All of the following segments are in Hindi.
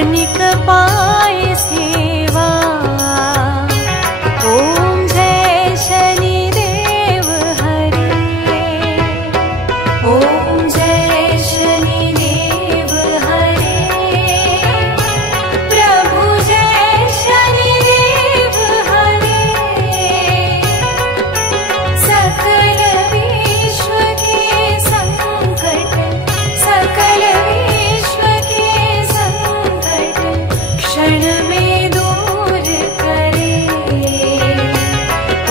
क्षणिक पाए सेवा। ओम जय शनिदेव हरे। ओम जय शनिदेव हरे। प्रभु जय शनिदेव हरे। सकल विश्व के संकट, सकल विश्व के संकट क्षण में दूर करे।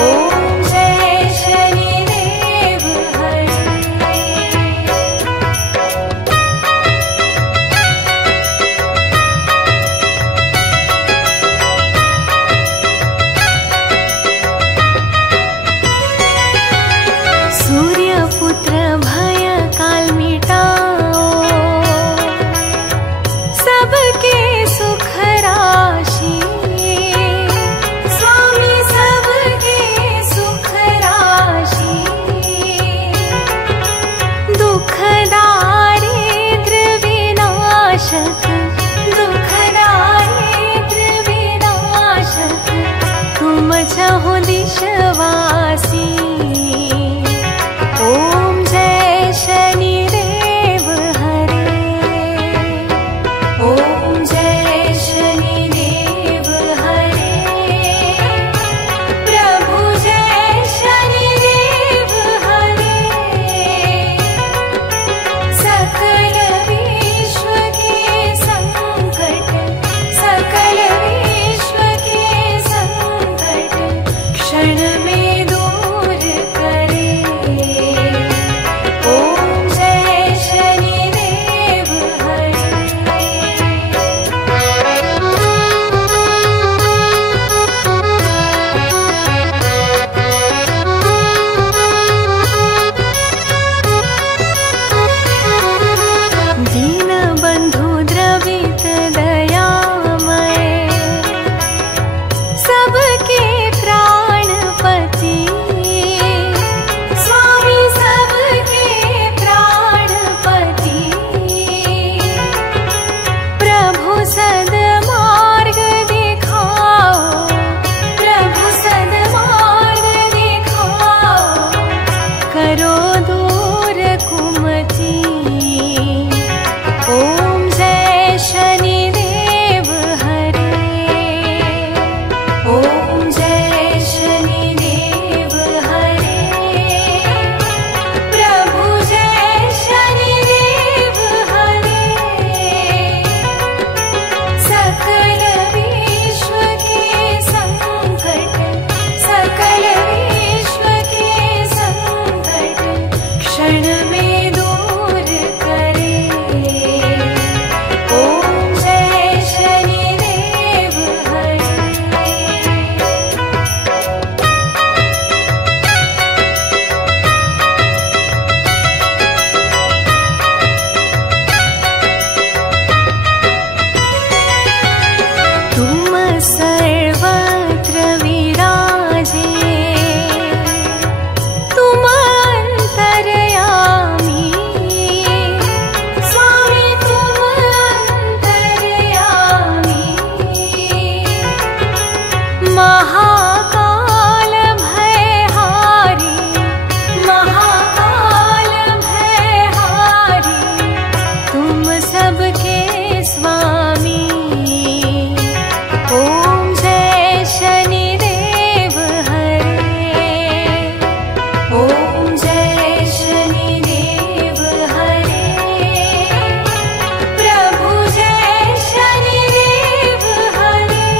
ओम जय शनिदेव हरे। सूर्यपुत्र भय काल मिटाओ, सबके सुख राशि। स्वामी सबके सुख राशि। दुख दारिद्र विनाशक, दुख दारिद्र विनाशक तुम चाहो दिशवासी। ओम जय शनिदेव हरे। ओम जय शनिदेव हरे। प्रभु जय शनिदेव हरे। सकल विश्व के संकट, सकल विश्व के संकट क्षण में दूर करे। ओम जय शनिदेव हरे। दीन बंधु द्रवित दयामय, सबके प्राणपति। स्वामी सबके प्राणपति। प्रभु सद्मार्ग दिखाओ, प्रभु सद्मार्ग दिखाओ। करो दूर कुमति। ओम जय शनिदेव हरे। ओम जय शनिदेव हरे। प्रभु जय शनिदेव हरे। सकल विश्व के संकट, सकल विश्व के संकट क्षण में दूर करे। ओम जय शनिदेव हरे। तुम सर्वत्र विराजे, तुम अंतर्यामी। स्वामी तुम अंतर्यामी। महाकाल भयहारी, महाकाल भयहारी तुम सबके स्वामी। ओम जय शनिदेव हरे। ओम जय शनिदेव हरे। प्रभु जय शनिदेव हरे।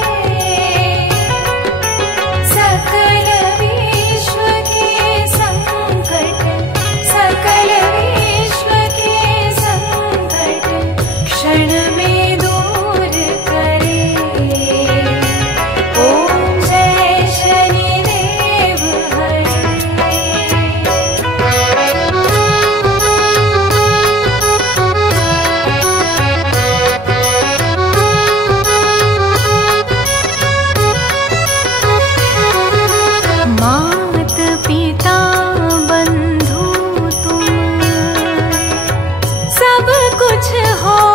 सकल विश्व के संकट, सकल विश्व के संकट क्षण में दूर करे। ओम जय शनिदेव हरे। मात पिता बंधु तुम सब कुछ हो